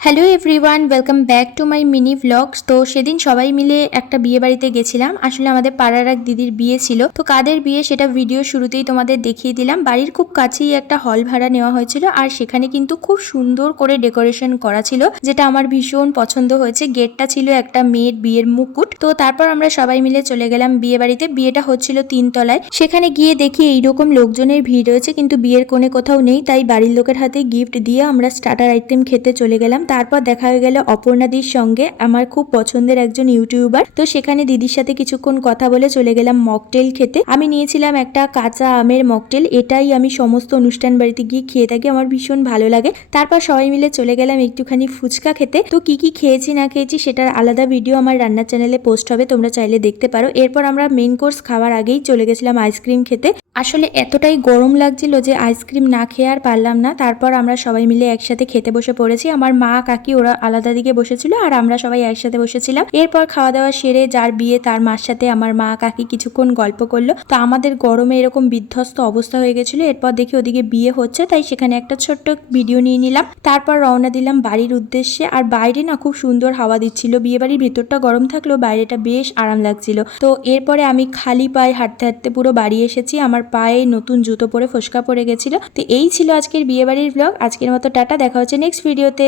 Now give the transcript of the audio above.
Hello everyone, welcome back to my mini vlogs. তো সেদিন সবাই মিলে একটা বিয়ে বাড়িতে গেছিলাম। আসলে আমাদের পাড়ার এক দিদির বিয়ে ছিল। তো কাদের বিয়ে সেটা ভিডিও শুরুতেই তোমাদের দেখিয়ে দিলাম। বাড়ির খুব কাছেই একটা হল ভাড়া নেওয়া হয়েছিল, আর সেখানে কিন্তু খুব সুন্দর করে ডেকোরেশন করা ছিল, যেটা আমার ভীষণ পছন্দ হয়েছে। গেটটা ছিল একটা মেয়ের বিয়ের মুকুট। তো তারপর আমরা সবাই মিলে চলে গেলাম বিয়ে বাড়িতে। বিয়েটা হচ্ছিল 3 তলায়। সেখানে গিয়ে দেখি এইরকম লোকজনের ভিড় রয়েছে, কিন্তু বিয়ের কোণে কোথাও নেই। তাই বাড়ির লোকের হাতে গিফট দিয়ে আমরা স্টার্টার আইটেম খেতে চলে গেলাম। তারপর দেখা হয়ে গেল অপর্ণাদির সঙ্গে, আমার খুব পছন্দের একজন ইউটিউবার। তো সেখানে দিদির সাথে কিছুক্ষণ কথা বলে চলে গেলাম মকটেল খেতে। আমি নিয়েছিলাম একটা কাঁচা আমের মকটেল। এটাই আমি সমস্ত অনুষ্ঠান বাড়িতে গিয়ে খেয়ে থাকি, আমার ভীষণ ভালো লাগে। তারপর সবাই মিলে চলে গেলাম একটুখানি ফুচকা খেতে। তো কি কি খেয়েছি না খেয়েছি সেটার আলাদা ভিডিও আমার রান্নার চ্যানেলে পোস্ট হবে, তোমরা চাইলে দেখতে পারো। এরপর আমরা মেন কোর্স খাওয়ার আগেই চলে গেছিলাম আইসক্রিম খেতে। আসলে এতটাই গরম লাগছিল যে আইসক্রিম না খেয়ে আর পারলাম না। তারপর আমরা সবাই মিলে একসাথে খেতে বসে পড়েছি। আমার মা কাকি ওরা আলাদা দিকে বসেছিল, আর আমরা সবাই একসাথে বসেছিলাম। এরপর খাওয়া দাওয়া সেরে যার বিয়ে তার মার সাথে আমার মা কাকি কিছুক্ষণ গল্প করলো। তো আমাদের গরমে এরকম বিধ্বস্ত অবস্থা হয়ে গেছিল। এরপর দেখি ওদিকে বিয়ে হচ্ছে, তাই সেখানে একটা ছোট্ট ভিডিও নিয়ে নিলাম। তারপর রওনা দিলাম বাড়ির উদ্দেশ্যে। আর বাইরে না খুব সুন্দর হাওয়া দিচ্ছিল। বিয়ে বাড়ির ভেতরটা গরম থাকলেও বাইরেটা বেশ আরাম লাগছিল। তো এরপরে আমি খালি পায়ে হাঁটতে হাঁটতে পুরো বাড়ি এসেছি। আমার পায়ে নতুন জুতো পরে ফোসকা পড়ে গেছিল। তো এই ছিল আজকের বিয়ে বাড়ির ব্লগ। আজকের মতো টাটা, দেখা হচ্ছে নেক্সট ভিডিওতে।